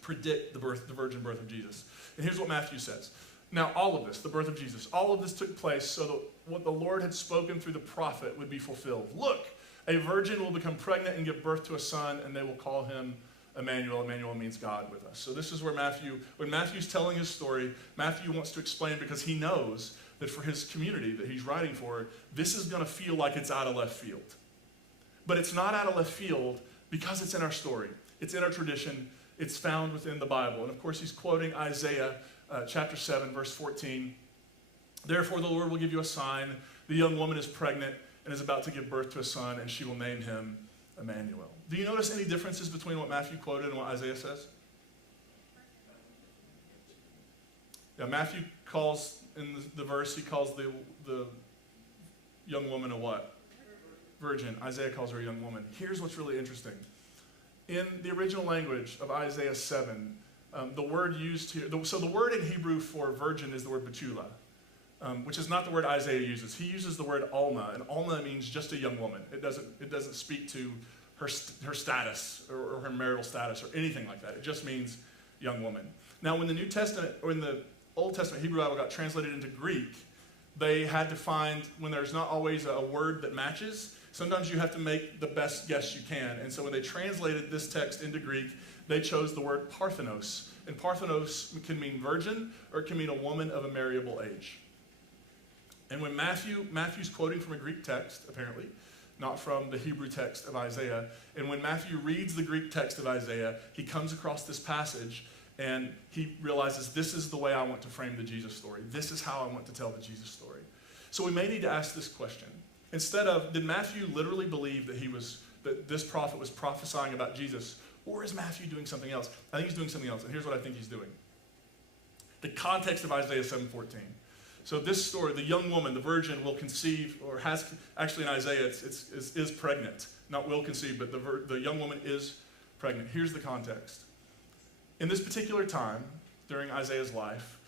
predict the virgin birth of Jesus? And here's what Matthew says. Now all of this, the birth of Jesus, all of this took place so that what the Lord had spoken through the prophet would be fulfilled. Look, a virgin will become pregnant and give birth to a son, and they will call him Emmanuel. Emmanuel means God with us. So this is where when Matthew's telling his story, Matthew wants to explain because he knows that for his community that he's writing for, this is going to feel like it's out of left field. But it's not out of left field because it's in our story. It's in our tradition. It's found within the Bible. And of course, he's quoting Isaiah chapter 7, verse 14. Therefore, the Lord will give you a sign. The young woman is pregnant and is about to give birth to a son, and she will name him Emmanuel. Do you notice any differences between what Matthew quoted and what Isaiah says? Yeah, Matthew calls, in the verse, he calls the young woman a what? Virgin. Isaiah calls her a young woman. Here's what's really interesting. In the original language of Isaiah 7, the word used here, so the word in Hebrew for virgin is the word betula, which is not the word Isaiah uses. He uses the word alma, and alma means just a young woman. It doesn't speak to her status or her marital status or anything like that. It just means young woman. Now, when the New Testament or in the Old Testament Hebrew Bible got translated into Greek, they had to find, when there's not always a word that matches, sometimes you have to make the best guess you can. And so when they translated this text into Greek, they chose the word parthenos. And parthenos can mean virgin, or it can mean a woman of a marriable age. And when Matthew's quoting from a Greek text, apparently, not from the Hebrew text of Isaiah, and when Matthew reads the Greek text of Isaiah, he comes across this passage, and he realizes, this is the way I want to frame the Jesus story. This is how I want to tell the Jesus story. So we may need to ask this question. Instead of, did Matthew literally believe that this prophet was prophesying about Jesus, or is Matthew doing something else? I think he's doing something else, and here's what I think he's doing. The context of Isaiah 7:14. So this story, the young woman, the virgin, will conceive, or has, actually in Isaiah, is pregnant. Not will conceive, but the young woman is pregnant. Here's the context. In this particular time, during Isaiah's life,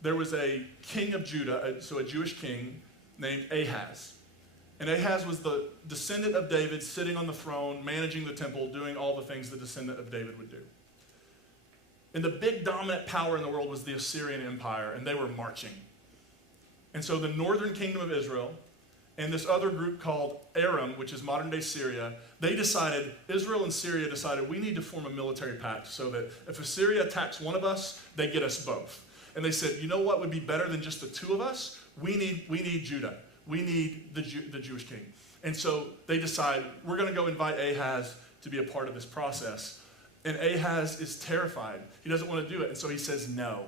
there was a king of Judah, so a Jewish king named Ahaz. And Ahaz was the descendant of David, sitting on the throne, managing the temple, doing all the things the descendant of David would do. And the big dominant power in the world was the Assyrian Empire, and they were marching. And so the northern kingdom of Israel and this other group called Aram, which is modern-day Syria, Israel and Syria decided we need to form a military pact so that if Assyria attacks one of us, they get us both. And they said, you know what would be better than just the two of us? We need Judah. We need the Jewish king. And so they decide, we're going to go invite Ahaz to be a part of this process. And Ahaz is terrified. He doesn't want to do it. And so he says, no.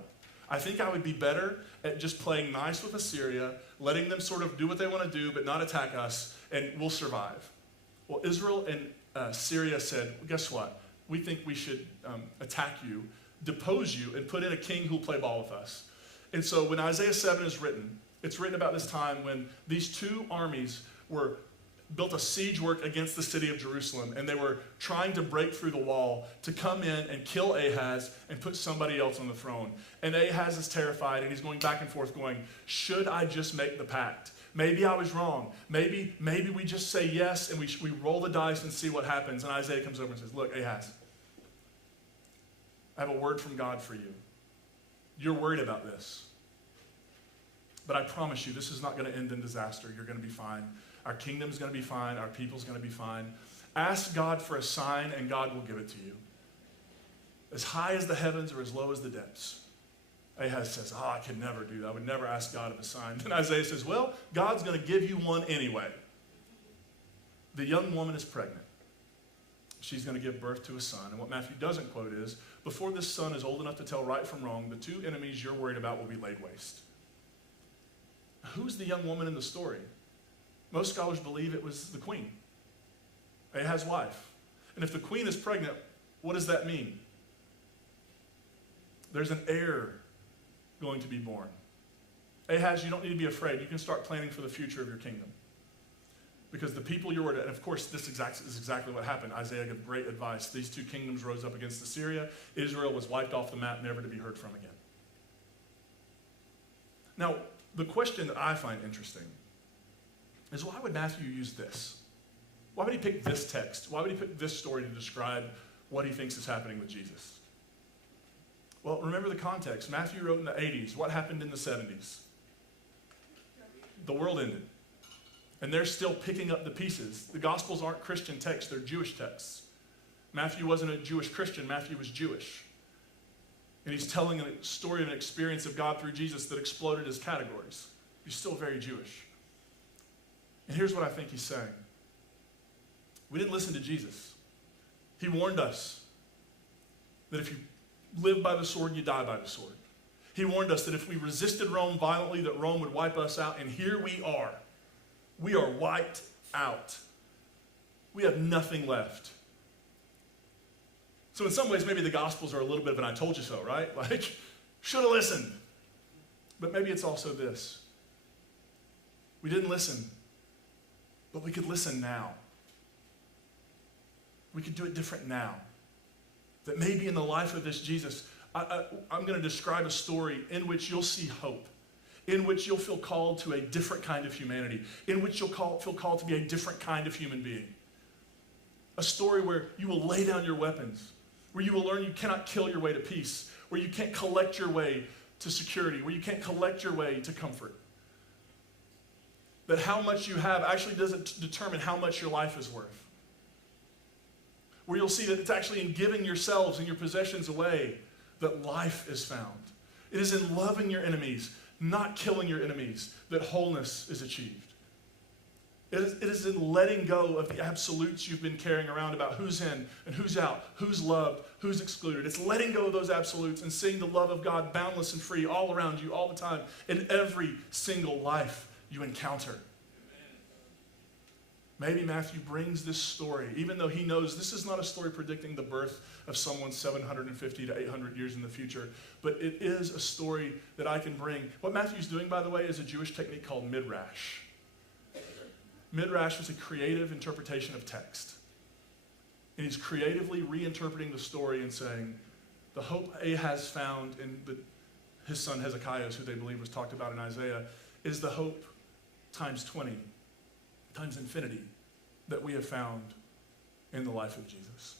I think I would be better at just playing nice with Assyria, letting them sort of do what they want to do, but not attack us, and we'll survive. Well, Israel and Syria said, well, guess what? We think we should attack you, depose you, and put in a king who'll play ball with us. And so when Isaiah 7 is written, it's written about this time when these two armies built a siege work against the city of Jerusalem, and they were trying to break through the wall to come in and kill Ahaz and put somebody else on the throne. And Ahaz is terrified, and he's going back and forth going, should I just make the pact? Maybe I was wrong. Maybe we just say yes, and we roll the dice and see what happens. And Isaiah comes over and says, look, Ahaz, I have a word from God for you. You're worried about this. But I promise you, this is not going to end in disaster. You're going to be fine. Our kingdom's going to be fine. Our people's going to be fine. Ask God for a sign, and God will give it to you. As high as the heavens or as low as the depths. Ahaz says, I could never do that. I would never ask God of a sign. Then Isaiah says, well, God's going to give you one anyway. The young woman is pregnant. She's going to give birth to a son. And what Matthew doesn't quote is, before this son is old enough to tell right from wrong, the two enemies you're worried about will be laid waste. Who's the young woman in the story? Most scholars believe it was the queen, Ahaz's wife. And if the queen is pregnant, what does that mean? There's an heir going to be born. Ahaz, you don't need to be afraid. You can start planning for the future of your kingdom. Because the people you're worried about, and of course this is exactly what happened. Isaiah gave great advice. These two kingdoms rose up against Assyria. Israel was wiped off the map, never to be heard from again. Now, the question that I find interesting is, why would Matthew use this? Why would he pick this text? Why would he pick this story to describe what he thinks is happening with Jesus? Well, remember the context. Matthew wrote in the 80s. What happened in the 70s? The world ended. And they're still picking up the pieces. The Gospels aren't Christian texts, they're Jewish texts. Matthew wasn't a Jewish Christian, Matthew was Jewish. And he's telling a story of an experience of God through Jesus that exploded his categories. He's still very Jewish. And here's what I think he's saying. We didn't listen to Jesus. He warned us that if you live by the sword, you die by the sword. He warned us that if we resisted Rome violently, that Rome would wipe us out. And here we are. We are wiped out. We have nothing left. So in some ways, maybe the Gospels are a little bit of an I told you so, right? Like, should have listened. But maybe it's also this. We didn't listen, but we could listen now. We could do it different now. That maybe in the life of this Jesus, I'm going to describe a story in which you'll see hope, in which you'll feel called to a different kind of humanity, in which you'll feel called to be a different kind of human being. A story where you will lay down your weapons, where you will learn you cannot kill your way to peace, where you can't collect your way to security, where you can't collect your way to comfort. That how much you have actually doesn't determine how much your life is worth. Where you'll see that it's actually in giving yourselves and your possessions away that life is found. It is in loving your enemies, not killing your enemies, that wholeness is achieved. It is in letting go of the absolutes you've been carrying around about who's in and who's out, who's loved, who's excluded. It's letting go of those absolutes and seeing the love of God boundless and free all around you all the time in every single life you encounter. Maybe Matthew brings this story, even though he knows this is not a story predicting the birth of someone 750 to 800 years in the future, but it is a story that I can bring. What Matthew's doing, by the way, is a Jewish technique called Midrash. Midrash was a creative interpretation of text. And he's creatively reinterpreting the story and saying, the hope Ahaz found in his son Hezekiah, who they believe was talked about in Isaiah, is the hope times 20, times infinity, that we have found in the life of Jesus.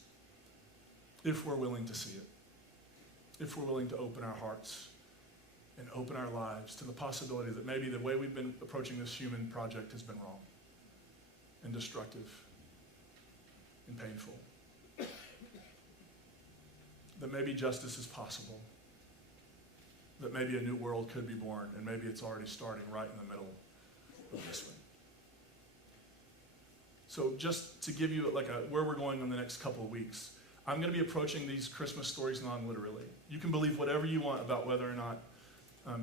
If we're willing to see it. If we're willing to open our hearts and open our lives to the possibility that maybe the way we've been approaching this human project has been wrong and destructive and painful. That maybe justice is possible. That maybe a new world could be born, and maybe it's already starting right in the middle of this one. So just to give you where we're going in the next couple of weeks, I'm going to be approaching these Christmas stories non-literally. You can believe whatever you want about whether or not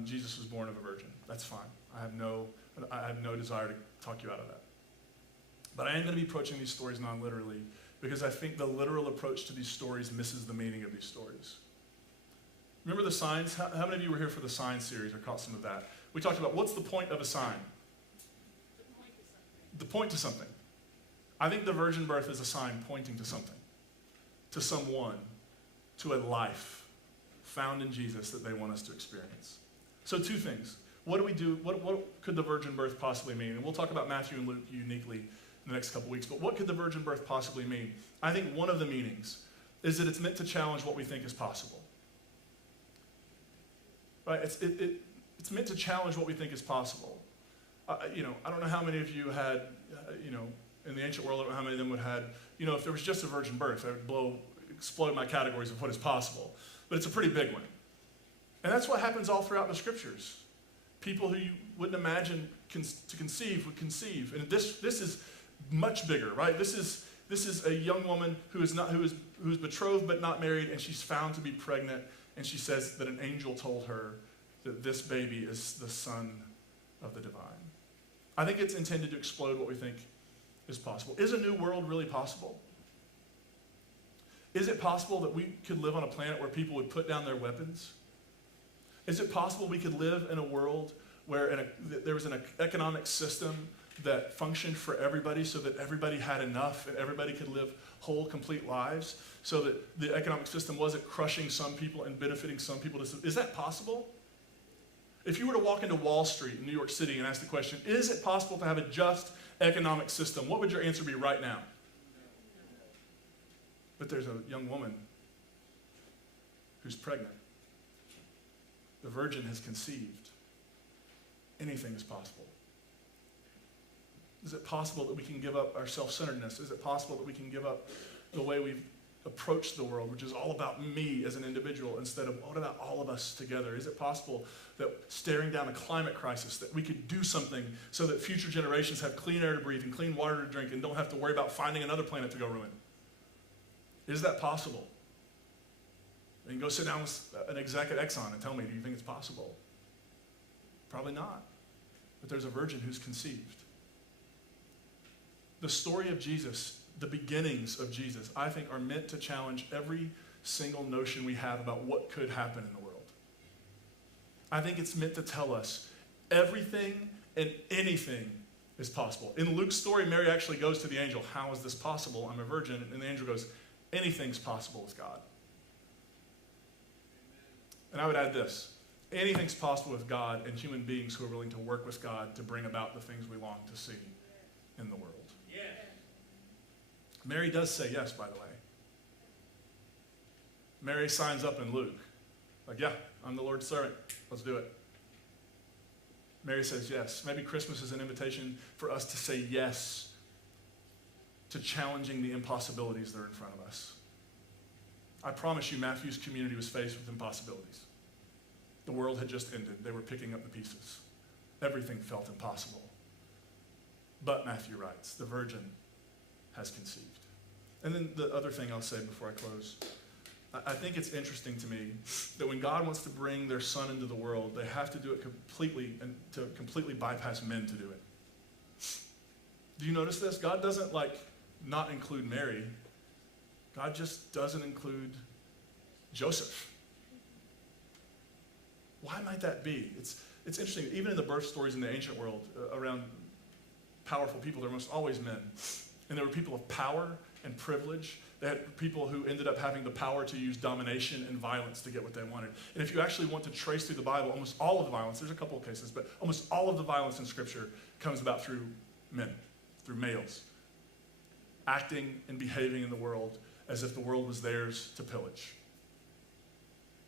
Jesus was born of a virgin. That's fine. I have no desire to talk you out of that. But I am going to be approaching these stories non-literally because I think the literal approach to these stories misses the meaning of these stories. Remember the signs? How many of you were here for the sign series or caught some of that? We talked about what's the point of a sign? The point to something. I think the virgin birth is a sign pointing to something, to someone, to a life found in Jesus that they want us to experience. So two things. What do we do? What could the virgin birth possibly mean? And we'll talk about Matthew and Luke uniquely in the next couple weeks, but what could the virgin birth possibly mean? I think one of the meanings is that it's meant to challenge what we think is possible. Right? It's meant to challenge what we think is possible. I don't know how many of you had, in the ancient world, I don't know how many of them would have had, if there was just a virgin birth, I would explode my categories of what is possible. But it's a pretty big one. And that's what happens all throughout the scriptures. People who you wouldn't imagine to conceive would conceive. And this is much bigger, right? This is a young woman who is betrothed but not married, and she's found to be pregnant, and she says that an angel told her that this baby is the son of the divine. I think it's intended to explode what we think is possible. Is a new world really possible? Is it possible that we could live on a planet where people would put down their weapons? Is it possible we could live in a world where there was an economic system that functioned for everybody so that everybody had enough and everybody could live whole, complete lives so that the economic system wasn't crushing some people and benefiting some people? Is that possible? If you were to walk into Wall Street in New York City and ask the question, is it possible to have a just economic system? What would your answer be right now? But there's a young woman who's pregnant. The virgin has conceived. Anything is possible. Is it possible that we can give up our self-centeredness? Is it possible that we can give up the way we've approached the world, which is all about me as an individual, instead of what about all of us together? Is it possible that staring down a climate crisis, that we could do something so that future generations have clean air to breathe and clean water to drink and don't have to worry about finding another planet to go ruin? Is that possible? You can go sit down with an exec at Exxon and tell me, do you think it's possible? Probably not. But there's a virgin who's conceived. The story of Jesus, the beginnings of Jesus, I think are meant to challenge every single notion we have about what could happen in the world. I think it's meant to tell us everything and anything is possible. In Luke's story, Mary actually goes to the angel, how is this possible? I'm a virgin. And the angel goes, anything's possible with God. And I would add this, anything's possible with God and human beings who are willing to work with God to bring about the things we long to see in the world. Yeah. Mary does say yes, by the way. Mary signs up in Luke. Yeah, I'm the Lord's servant. Let's do it. Mary says yes. Maybe Christmas is an invitation for us to say yes to challenging the impossibilities that are in front of us. I promise you, Matthew's community was faced with impossibilities. The world had just ended. They were picking up the pieces. Everything felt impossible. But Matthew writes, the virgin has conceived. And then the other thing I'll say before I close, I think it's interesting to me that when God wants to bring their son into the world, they have to do it completely and to completely bypass men to do it. Do you notice this? God doesn't not include Mary. God just doesn't include Joseph. Why might that be? It's interesting. Even in the birth stories in the ancient world around powerful people, there were almost always men. And there were people of power and privilege. They had people who ended up having the power to use domination and violence to get what they wanted. And if you actually want to trace through the Bible, almost all of the violence, there's a couple of cases, but almost all of the violence in Scripture comes about through men, through males, acting and behaving in the world as if the world was theirs to pillage.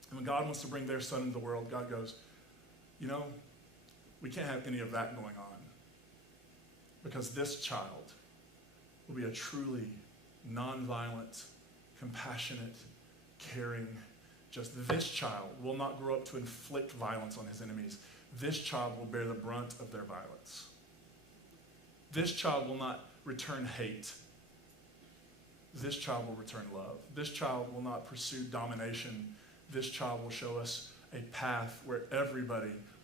And when God wants to bring their son into the world, God goes, you know, we can't have any of that going on, because this child will be a truly nonviolent, compassionate, caring, just this child will not grow up to inflict violence on his enemies. This child will bear the brunt of their violence. This child will not return hate. This child will return love. This child will not pursue domination. This child will show us a path where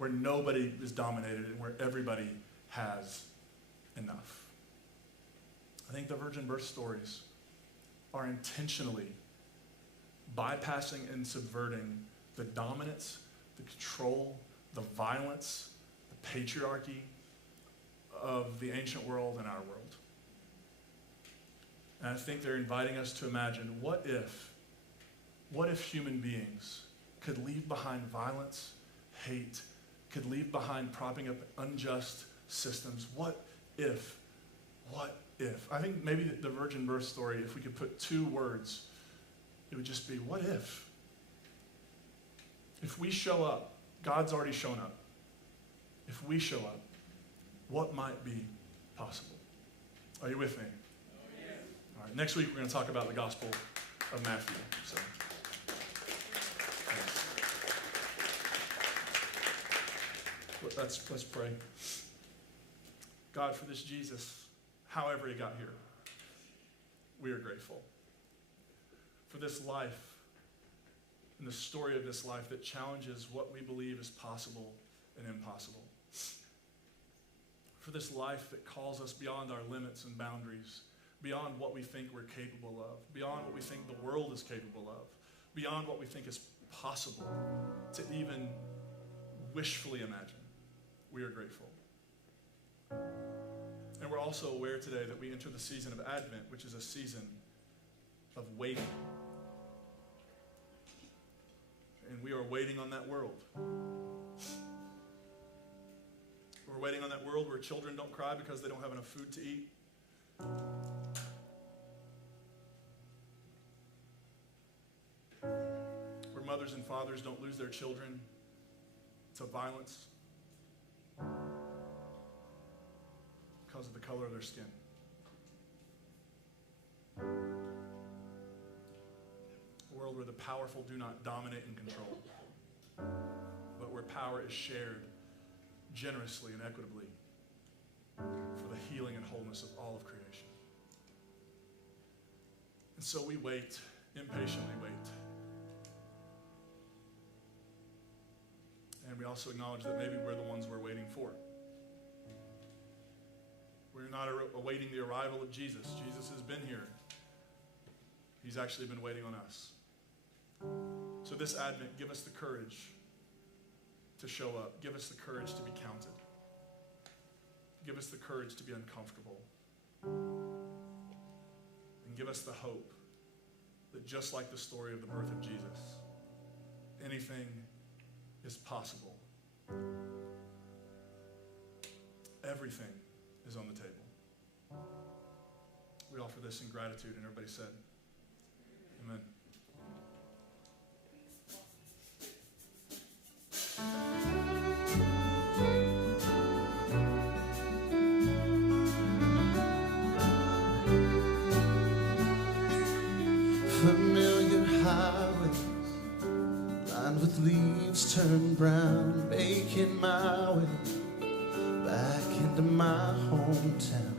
nobody is dominated and where everybody has enough. I think the virgin birth stories are intentionally bypassing and subverting the dominance, the control, the violence, the patriarchy of the ancient world and our world. And I think they're inviting us to imagine, what if human beings could leave behind violence, hate, could leave behind propping up unjust systems? What if? I think maybe the virgin birth story, if we could put 2 words, it would just be, what if? If we show up, God's already shown up. If we show up, what might be possible? Are you with me? All right, next week we're going to talk about the Gospel of Matthew. So, let's pray. God, for this Jesus, however he got here, we are grateful. For this life and the story of this life that challenges what we believe is possible and impossible. For this life that calls us beyond our limits and boundaries, beyond what we think we're capable of, beyond what we think the world is capable of, beyond what we think is possible to even wishfully imagine. We are grateful. And we're also aware today that we enter the season of Advent, which is a season of waiting. And we are waiting on that world. We're waiting on that world where children don't cry because they don't have enough food to eat. Where mothers and fathers don't lose their children to violence because of the color of their skin. A world where the powerful do not dominate and control, but where power is shared generously and equitably for the healing and wholeness of all of creation. And so we wait, impatiently wait. And we also acknowledge that maybe we're the ones we're waiting for. We're not awaiting the arrival of Jesus. Jesus has been here. He's actually been waiting on us. So this Advent, give us the courage to show up. Give us the courage to be counted. Give us the courage to be uncomfortable. And give us the hope that just like the story of the birth of Jesus, anything is possible. Everything is on the table. We offer this in gratitude, and everybody said, amen. Familiar highways lined with leaves turned brown, making my way back into my hometown.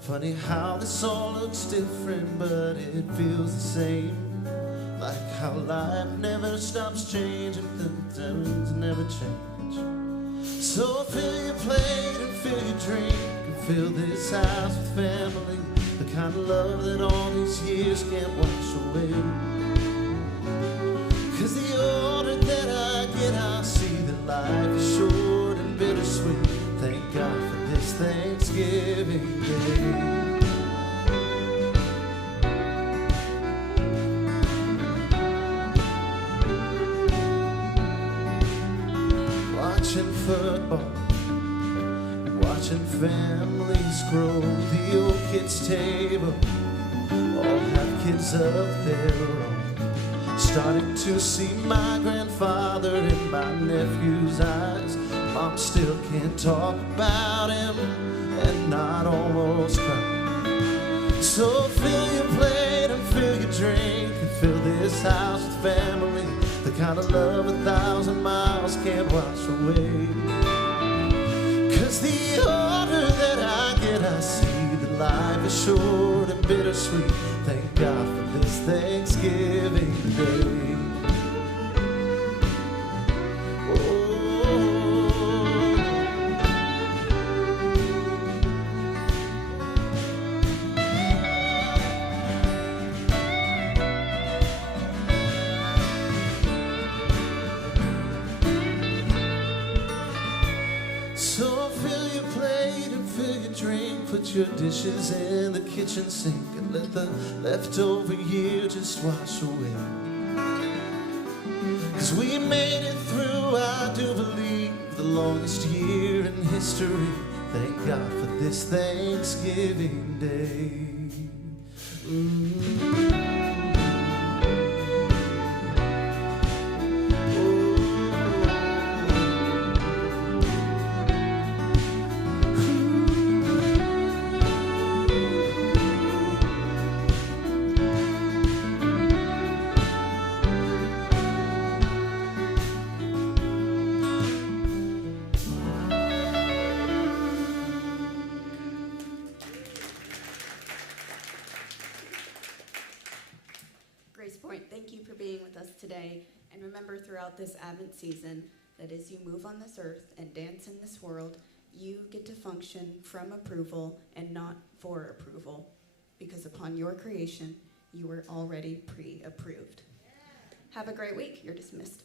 Funny how this all looks different, but it feels the same. Like how life never stops changing, the times never change. So fill your plate and fill your drink, and fill this house with family, the kind of love that all these years can't wash away. 'Cause the older that I get, I see that life is short and bittersweet. Thank God for this Thanksgiving Day. Watching football, watching families grow, the old kids' table all have kids of their own. Starting to see my grandfather in my nephew's eyes. Mom still can't talk about him and not almost cry. So fill your plate and fill your drink and fill this house with family, the kind of love 1,000 miles can't wash away. 'Cause the older that I get, I see that life is short and bittersweet. Thank God for this Thanksgiving Day. So fill your plate and fill your drink, put your dishes in the kitchen sink, and let the leftover year just wash away. 'Cause we made it through, I do believe, the longest year in history. Thank God for this Thanksgiving Day. Grace Point, thank you for being with us today. And remember throughout this Advent season that as you move on this earth and dance in this world, you get to function from approval and not for approval, because upon your creation, you were already pre-approved. Have a great week. You're dismissed.